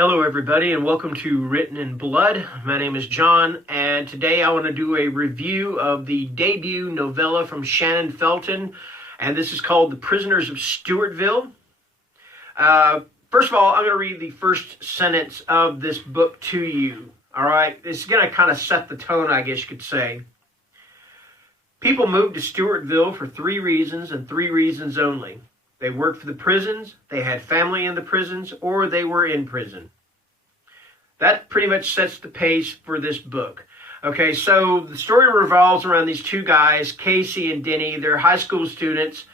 Hello, everybody, and welcome to Written in Blood. My name is John, and today I want to do a review of the debut novella from Shannon Felton, and this is called The Prisoners of Stewartville. First of all, I'm going to read the first sentence of this book to you. All right, it's going to kind of set the tone, I guess you could say. People moved to Stewartville for three reasons, and three reasons only. They worked for the prisons, they had family in the prisons, or they were in prison. That pretty much sets the pace for this book. Okay, so the story revolves around these two guys, Casey and Denny. They're high school students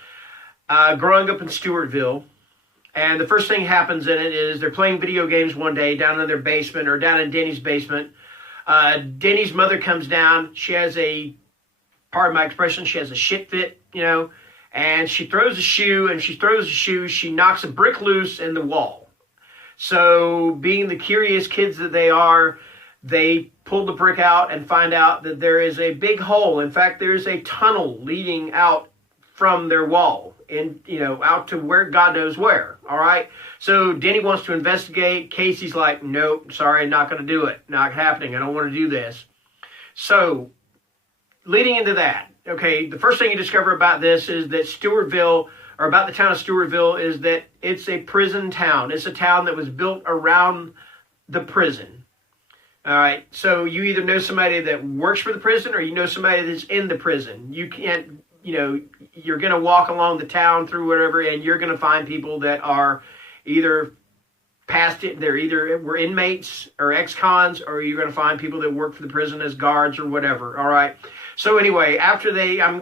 growing up in Stewartville. And the first thing happens in it is they're playing video games one day down in their basement or down in Denny's basement. Denny's mother comes down. She has pardon my expression, she has a shit fit, and she throws a shoe, she knocks a brick loose in the wall. So being the curious kids that they are, they pull the brick out and find out that there is a big hole. In fact, there's a tunnel leading out from their wall and, out to where God knows where. All right. So Denny wants to investigate. Casey's like, nope, sorry, not going to do it. Not happening. I don't want to do this. So leading into that, okay, the first thing you discover about this is that Stewartville, or about the town of Stewartville, is that it's a prison town. It's a town that was built around the prison. All right, so you either know somebody that works for the prison or you know somebody that's in the prison. You can't, you're going to walk along the town through whatever, and you're going to find people that are either past it, they're either were inmates or ex-cons, or you're going to find people that work for the prison as guards or whatever. All right. So anyway, I'm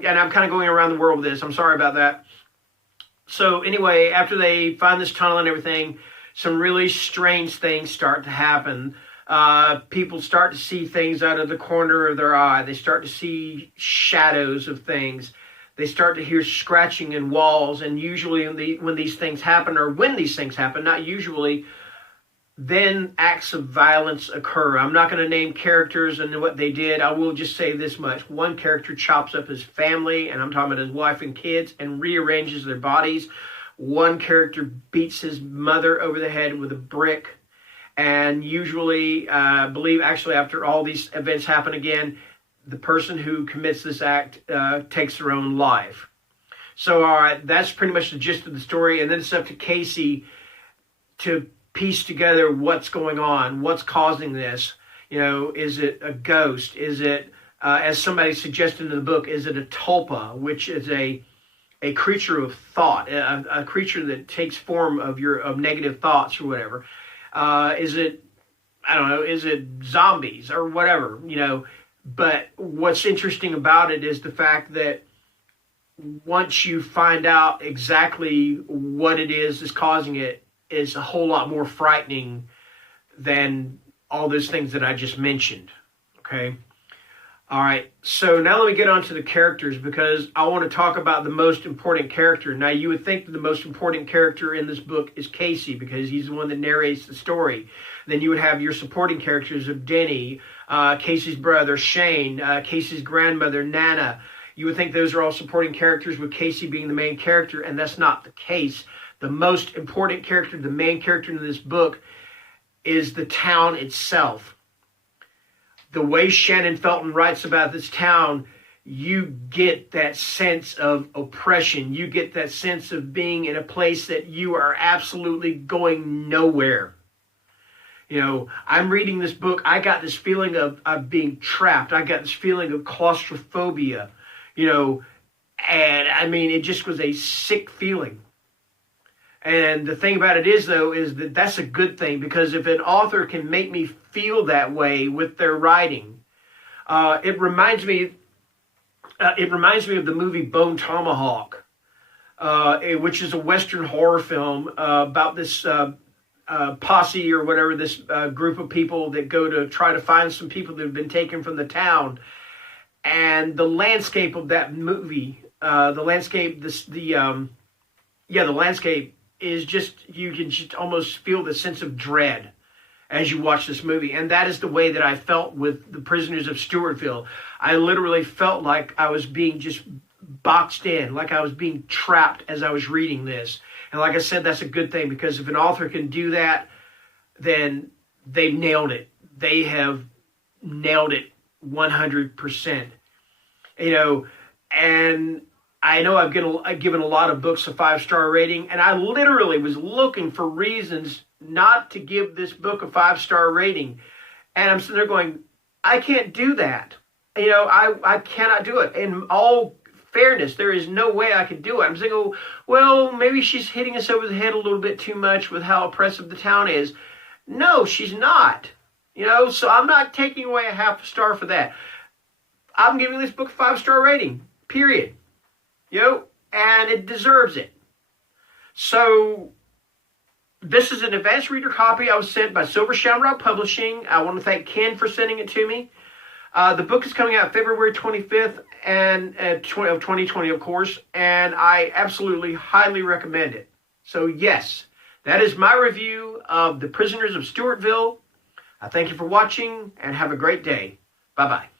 kind of going around the world with this. I'm sorry about that. So anyway, after they find this tunnel and everything, some really strange things start to happen. People start to see things out of the corner of their eye. They start to see shadows of things. They start to hear scratching in walls. And usually when these things happen, not usually, then acts of violence occur. I'm not going to name characters and what they did. I will just say this much. One character chops up his family, and I'm talking about his wife and kids, and rearranges their bodies. One character beats his mother over the head with a brick. And usually, I believe actually after all these events happen again, the person who commits this act takes their own life. So, all right, that's pretty much the gist of the story. And then it's up to Casey to piece together what's going on, what's causing this. Is it a ghost? Is it, as somebody suggested in the book, is it a tulpa, which is a creature of thought, a creature that takes form of negative thoughts or whatever? Is it, I don't know, is it zombies or whatever, But what's interesting about it is the fact that once you find out exactly what it is causing it, is a whole lot more frightening than all those things that I just mentioned. Okay. All right. So now let me get on to the characters, because I want to talk about the most important character. Now, you would think that the most important character in this book is Casey, because he's the one that narrates the story. Then you would have your supporting characters of Denny, Casey's brother, Shane, Casey's grandmother, Nana. You would think those are all supporting characters, with Casey being the main character, and that's not the case. The most important character, the main character in this book, is the town itself. The way Shannon Felton writes about this town, you get that sense of oppression. You get that sense of being in a place that you are absolutely going nowhere. I'm reading this book. I got this feeling of being trapped. I got this feeling of claustrophobia, and I mean, it just was a sick feeling. And the thing about it is, though, is that that's a good thing, because if an author can make me feel that way with their writing, it reminds me of the movie Bone Tomahawk, which is a Western horror film about this posse or whatever, this group of people that go to try to find some people that have been taken from the town. And the landscape of that movie, the landscape is just, you can just almost feel the sense of dread as you watch this movie. And that is the way that I felt with the Prisoners of Stewartville. I literally felt like I was being just boxed in, like I was being trapped as I was reading this. And like I said, that's a good thing, because if an author can do that, then they've nailed it. They have nailed it 100%. And I know I've given a lot of books a 5-star rating, and I literally was looking for reasons not to give this book a 5-star rating. And I'm sitting there going, I can't do that. I cannot do it. In all fairness, there is no way I could do it. I'm thinking, well, maybe she's hitting us over the head a little bit too much with how oppressive the town is. No, she's not. So I'm not taking away a 0.5 star for that. I'm giving this book a 5-star rating, period. And it deserves it. So this is an advanced reader copy I was sent by Silver Shamrock Publishing. I want to thank Ken for sending it to me. The book is coming out February 25th of 2020, of course, and I absolutely highly recommend it. So yes, that is my review of The Prisoners of Stewartville. I thank you for watching, and have a great day. Bye-bye.